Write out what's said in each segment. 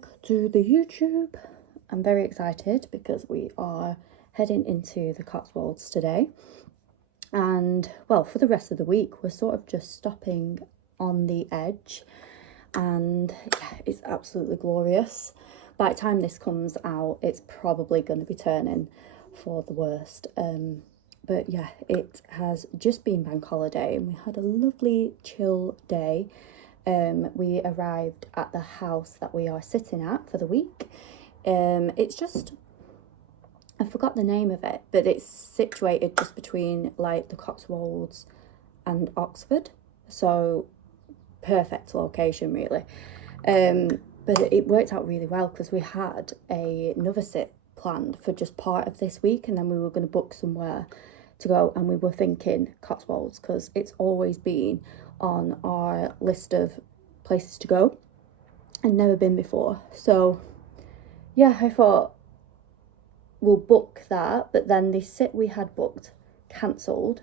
back to the YouTube. I'm very excited because we are heading into the Cotswolds today. And well, for the rest of the week, we're sort of just stopping on the edge. And yeah, it's absolutely glorious. By the time this comes out, it's probably going to be turning for the worst. But yeah, it has just been bank holiday and we had a lovely chill day. We arrived at the house that we are sitting at for the week. It's just, I forgot the name of it, but it's situated just between like the Cotswolds and Oxford. So perfect location really. But it worked out really well because we had another sit planned for just part of this week, and then we were going to book somewhere to go, and we were thinking Cotswolds because it's always been on our list of places to go and never been before. So yeah, I thought we'll book that, but then the sit we had booked cancelled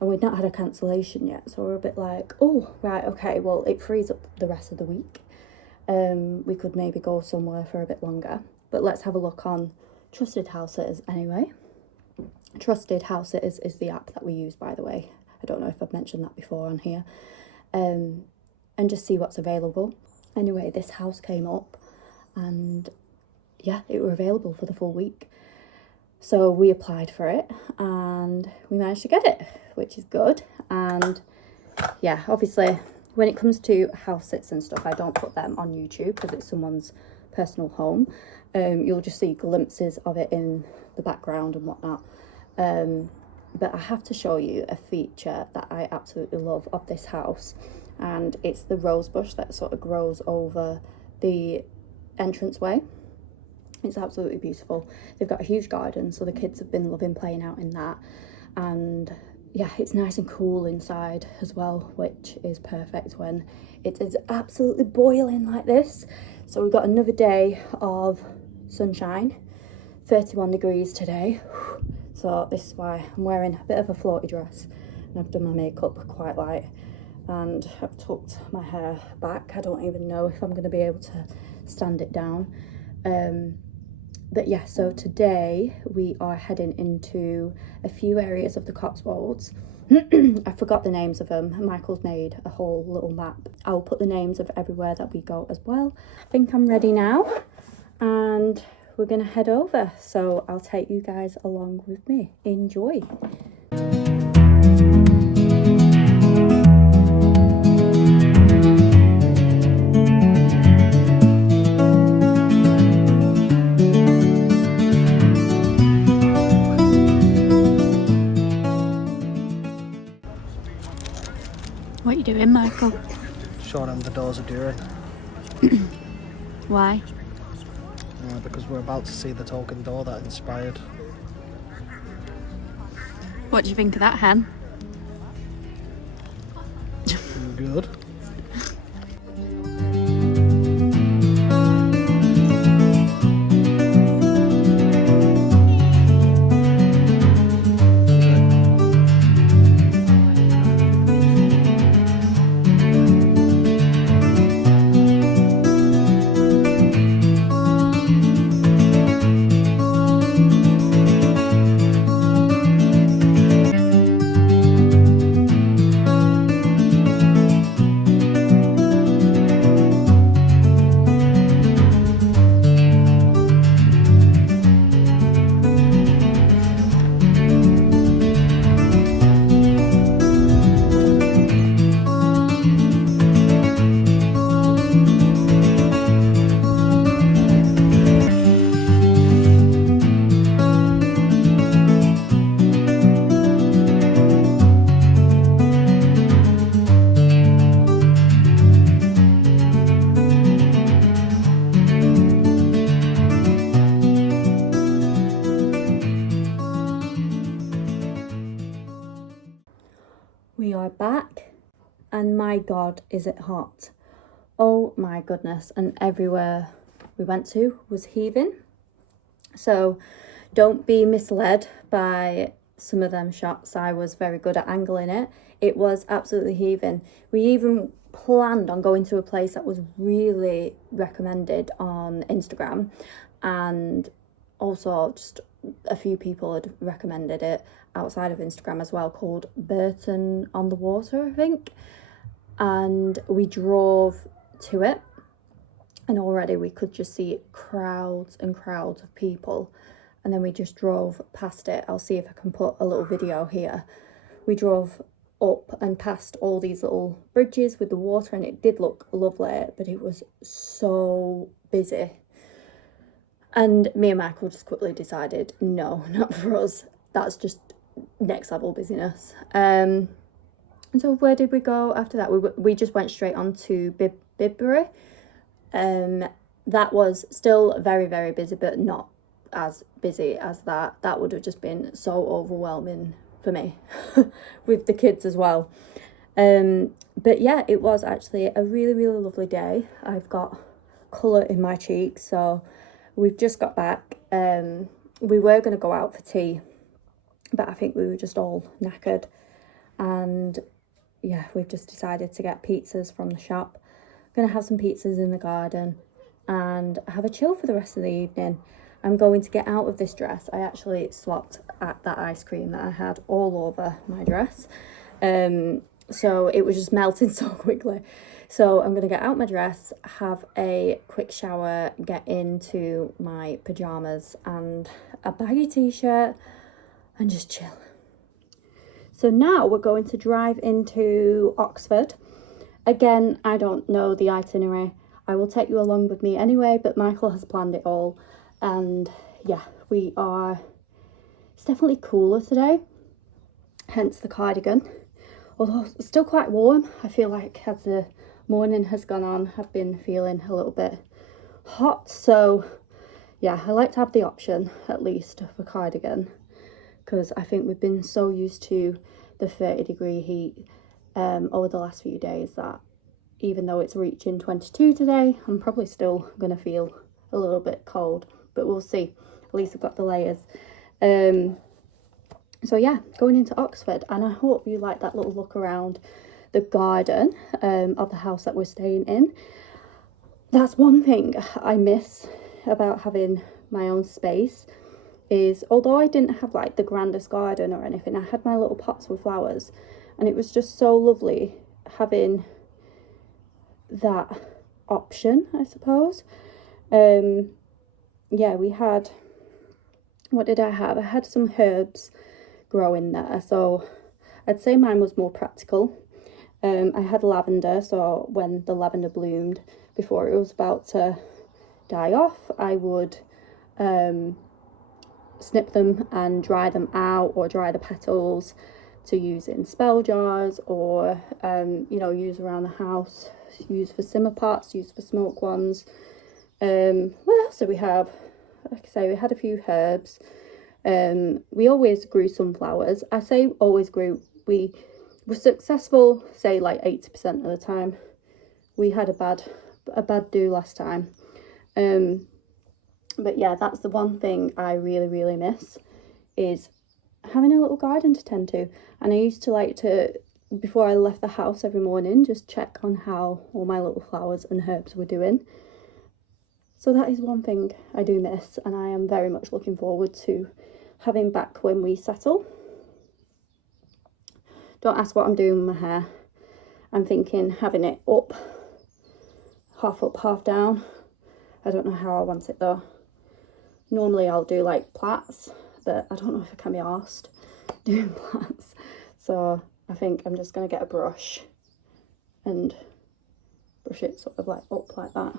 and we'd not had a cancellation yet, so we're a bit like, oh right, okay, well it frees up the rest of the week. We could maybe go somewhere for a bit longer, but let's have a look on Trusted House Sitters anyway. Trusted House Sitters is the app that we use, by the way. I don't know if I've mentioned that before on here. And just see what's available. Anyway, this house came up and yeah, it were available for the full week. So we applied for it and we managed to get it, which is good. And yeah, obviously when it comes to house sits and stuff, I don't put them on YouTube because it's someone's personal home. You'll just see glimpses of it in the background and whatnot. But I have to show you a feature that I absolutely love of this house, and it's the rose bush that sort of grows over the entranceway. It's absolutely beautiful. They've got a huge garden, so the kids have been loving playing out in that, and yeah, it's nice and cool inside as well, which is perfect when it is absolutely boiling like this. So we've got another day of sunshine, 31 degrees today. So this is why I'm wearing a bit of a floaty dress and I've done my makeup quite light and I've tucked my hair back. I don't even know if I'm going to be able to stand it down. But yeah, so today we are heading into a few areas of the Cotswolds. I forgot the names of them. Michael's made a whole little map. I'll put the names of everywhere that we go as well. I think I'm ready now and we're gonna head over. So I'll take you guys along with me. Enjoy. What are you doing, Michael? Showing them the doors of Durin. Why? Because we're about to see the token door that inspired. What do you think of that, hen? Good. We are back and my God, is it hot. Oh my goodness, and everywhere we went to was heaving. So don't be misled by some of them shots. I was very good at angling it. It was absolutely heaving. We even planned on going to a place that was really recommended on Instagram, and also just a few people had recommended it outside of Instagram as well, called Burton-on-the-Water, I think. And we drove to it, and already we could just see crowds and crowds of people. And then we just drove past it. I'll see if I can put a little video here. We drove up and past all these little bridges with the water, and it did look lovely, but it was so busy. And me and Michael just quickly decided, no, not for us. That's just next level busyness. And so where did we go after that? We just went straight on to Bibury. That was still very, very busy, but not as busy as that. That would have just been so overwhelming for me with the kids as well. But yeah, it was actually a really, really lovely day. I've got colour in my cheeks, so we've just got back. We were going to go out for tea, but I think we were just all knackered, and yeah, we've just decided to get pizzas from the shop. I'm gonna have some pizzas in the garden and have a chill for the rest of the evening. I'm going to get out of this dress. I actually slopped at that ice cream that I had all over my dress, so it was just melting so quickly. So I'm gonna get out my dress, have a quick shower, get into my pajamas and a baggy t-shirt, and just chill. So now we're going to drive into Oxford. Again, I don't know the itinerary. I will take you along with me anyway, but Michael has planned it all. And yeah, it's definitely cooler today, hence the cardigan. Although it's still quite warm. I feel like as the morning has gone on, I've been feeling a little bit hot. So yeah, I like to have the option at least of a cardigan, because I think we've been so used to the 30-degree heat over the last few days that even though it's reaching 22 today, I'm probably still going to feel a little bit cold, but we'll see. At least I've got the layers. So yeah, going into Oxford, and I hope you like that little look around the garden of the house that we're staying in. That's one thing I miss about having my own space, is although I didn't have like the grandest garden or anything, I had my little pots with flowers, and it was just so lovely having that option, I suppose. Yeah, we had, what did I have? I had some herbs growing there, so I'd say mine was more practical. I had lavender, so when the lavender bloomed, before it was about to die off, I would snip them and dry them out, or dry the petals to use in spell jars, or you know, use around the house, use for simmer pots, use for smoke ones. What else did we have? Like I say, we had a few herbs. We always grew sunflowers. I say always grew, we were successful, say like 80% of the time. We had a bad do last time. But yeah, that's the one thing I really, really miss, is having a little garden to tend to. And I used to like to, before I left the house every morning, just check on how all my little flowers and herbs were doing. So that is one thing I do miss, and I am very much looking forward to having back when we settle. Don't ask what I'm doing with my hair. I'm thinking having it up, half down. I don't know how I want it though. Normally I'll do like plaits, but I don't know if I can be arsed doing plaits. So I think I'm just going to get a brush and brush it sort of like up like that.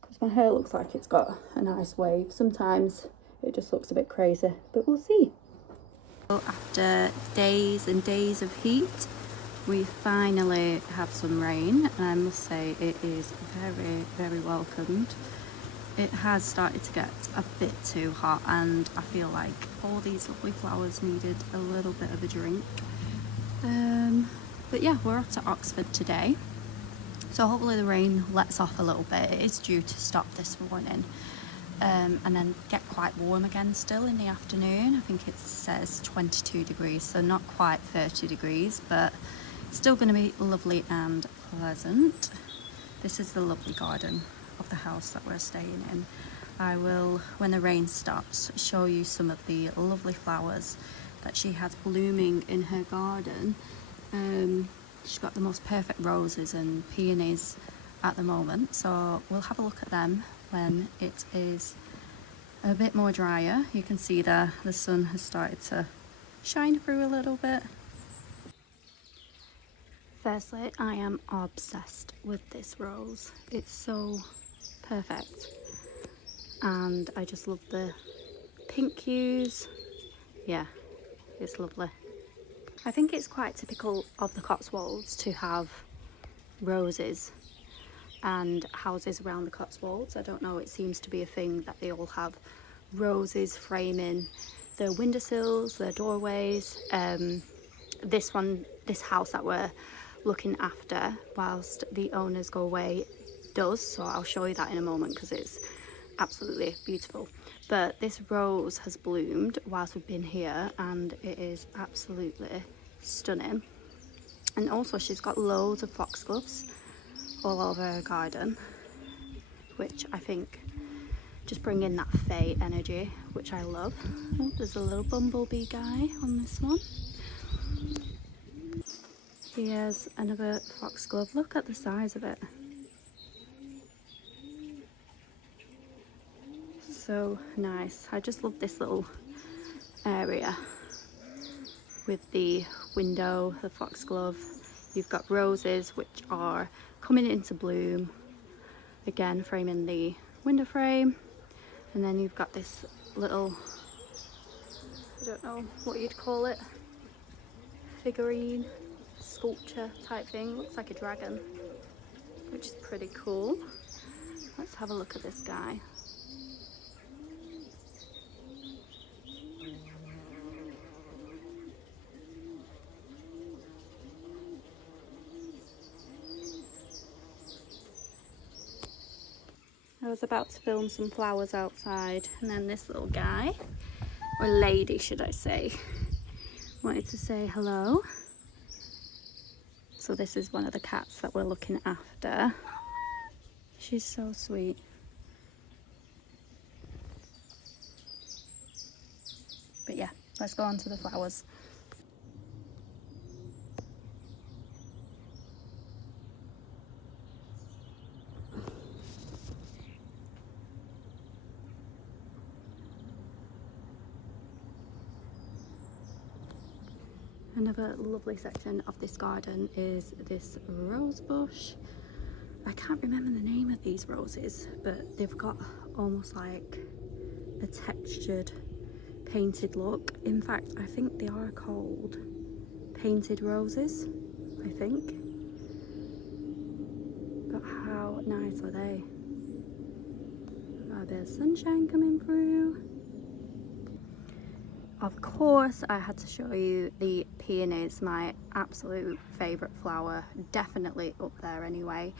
Because my hair looks like it's got a nice wave. Sometimes it just looks a bit crazy, but we'll see. After days and days of heat, we finally have some rain, and I must say it is very, very welcomed. It has started to get a bit too hot, and I feel like all these lovely flowers needed a little bit of a drink. But yeah, we're off to Oxford today, so hopefully the rain lets off a little bit. It is due to stop this morning, and then get quite warm again still in the afternoon. I think it says 22 degrees, so not quite 30 degrees, but still going to be lovely and pleasant. This is the lovely garden of the house that we're staying in. I will, when the rain stops, show you some of the lovely flowers that she has blooming in her garden. She's got the most perfect roses and peonies at the moment, so we'll have a look at them when it is a bit more drier. You can see there the sun has started to shine through a little bit. Firstly, I am obsessed with this rose. It's so perfect, and I just love the pink hues. Yeah, it's lovely. I think it's quite typical of the Cotswolds to have roses and houses around the Cotswolds. I don't know, it seems to be a thing that they all have roses framing their windowsills, their doorways. This house that we're looking after whilst the owners go away does, so I'll show you that in a moment because it's absolutely beautiful. But this rose has bloomed whilst we've been here and it is absolutely stunning. And also she's got loads of foxgloves all over her garden, which I think just bring in that fae energy, which I love. Oh, there's a little bumblebee guy on this one. Here's another foxglove. Look at the size of it. So nice. I just love this little area with the window, the foxglove. You've got roses which are coming into bloom, again framing the window frame, and then you've got this little, I don't know what you'd call it, figurine, sculpture type thing. Looks like a dragon, which is pretty cool. Let's have a look at this guy. I was about to film some flowers outside, and then this little guy, or lady should I say, wanted to say hello. So this is one of the cats that we're looking after. She's so sweet. But yeah, let's go on to the flowers. Another lovely section of this garden is this rose bush. I can't remember the name of these roses, but they've got almost like a textured painted look. In fact, I think they are called painted roses, I think. But how nice are they? There's sunshine coming through. Of course, I had to show you the peonies, my absolute favourite flower, definitely up there anyway.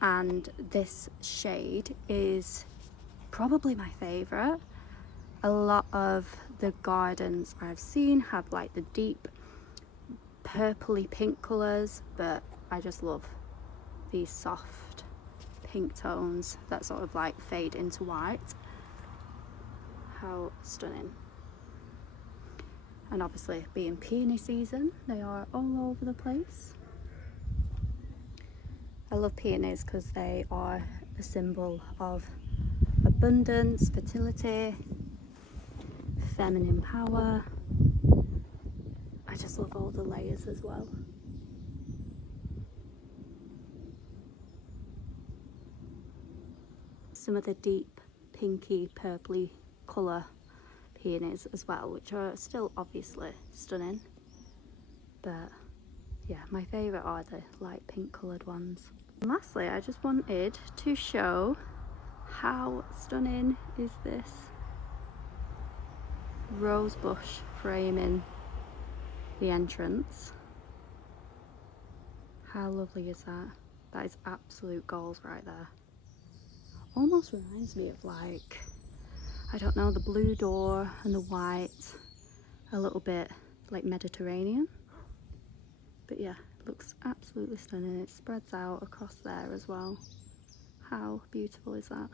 And this shade is probably my favourite. A lot of the gardens I've seen have like the deep purpley pink colours, but I just love these soft pink tones that sort of like fade into white. How stunning. And obviously being peony season, they are all over the place. I love peonies because they are a symbol of abundance, fertility, feminine power. I just love all the layers as well. Some of the deep pinky purpley colour peonies as well, which are still obviously stunning, but yeah, my favourite are the light pink coloured ones. And lastly, I just wanted to show how stunning is this rose bush framing the entrance. How lovely is that? That is absolute goals right there. Almost reminds me of like, I don't know, the blue door and the white, a little bit like Mediterranean. But yeah, looks absolutely stunning. It spreads out across there as well. How beautiful is that?